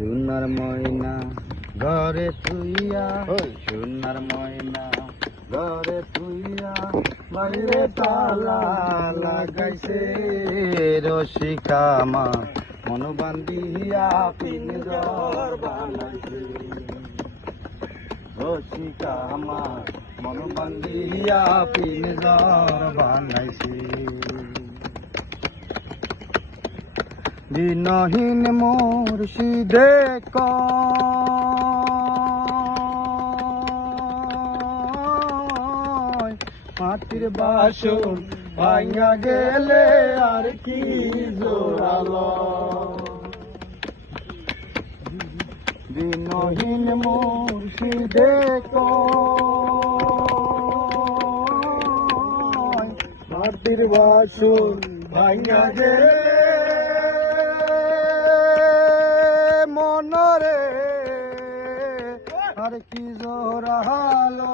সোনার ময়না ঘরে থুইয়া, সোনার ময়না ঘরে থুইয়া, বাইরে তালা লাগাইছে রসিকা মা, মন বান্ধিয়া পিঞ্জর বানাইছে। রসিকা মা মন বান্ধিয়া পিঞ্জর বানাইছে। দিনহীন মুর্শিদে কয়, মাটির বাসন ভাঙা গেলে আর কি জোড়ালো। দিনহীন মুর্শিদে কয়, মাটির বাসন ভাঙা গেলে মনরে আর কি জোড়ালো।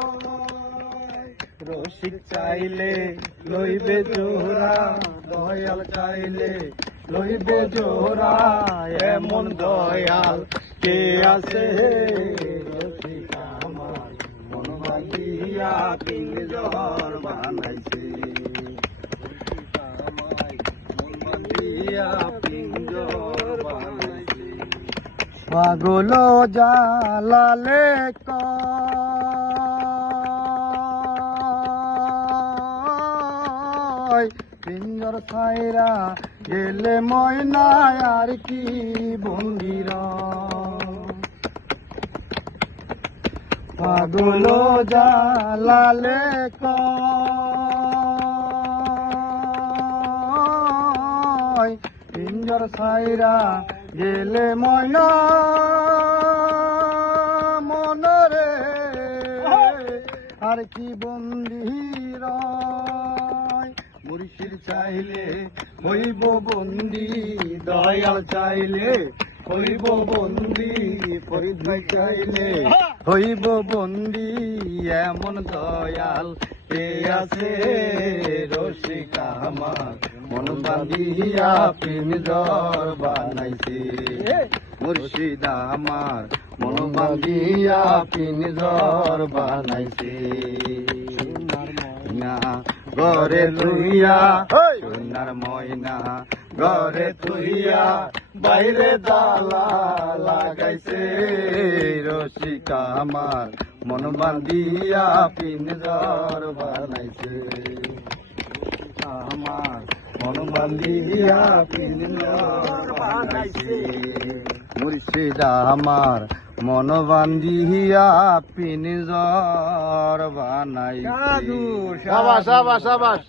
রসিক চাইলে লইবে জোড়া, দয়াল চাইলে লইবে জোড়া, এমন দয়াল কে আছে। রসিকা আমার মন বাঁধিয়া পিঞ্জর বানাইছে। রসিকা আমার মন বাঁধিয়া পিঞ্জর বানাইছে। পাগল জালালে কয়, পিঞ্জর ছাইরা গেলে ময়না আর কি বন্দির। পাগল জালালে কয়, পিঞ্জর ছাইরা গেলে ময়না মনরে আর কি বন্দির। মুর্শিদ চাইলে হইব বন্দি, দয়াল চাইলে হইব বন্দি, ফরিদ ভাই চাইলে হইব বন্দি, এমন দয়াল কে আছে। রসিকা আমার মন বাঁধিয়া পিঞ্জর বানাইছে। মুর্শিদ আমার মন বাঁধিয়া পিঞ্জর বানাইছে। না ঘরে তুইয়া, সোনার ময়না ঘরে তুইয়া, বাইরে তালা লাগাইছে। রসিকা আমার মন বাঁধিয়া পিঞ্জর বানাইছে। আমার মন বাঁধিয়া পিঞ্জর বানাইছে। মুর্শিদ আমার মন বাঁধিয়া পিঞ্জর বানাইছে। শাবাশ শাবাশ শাবাশ।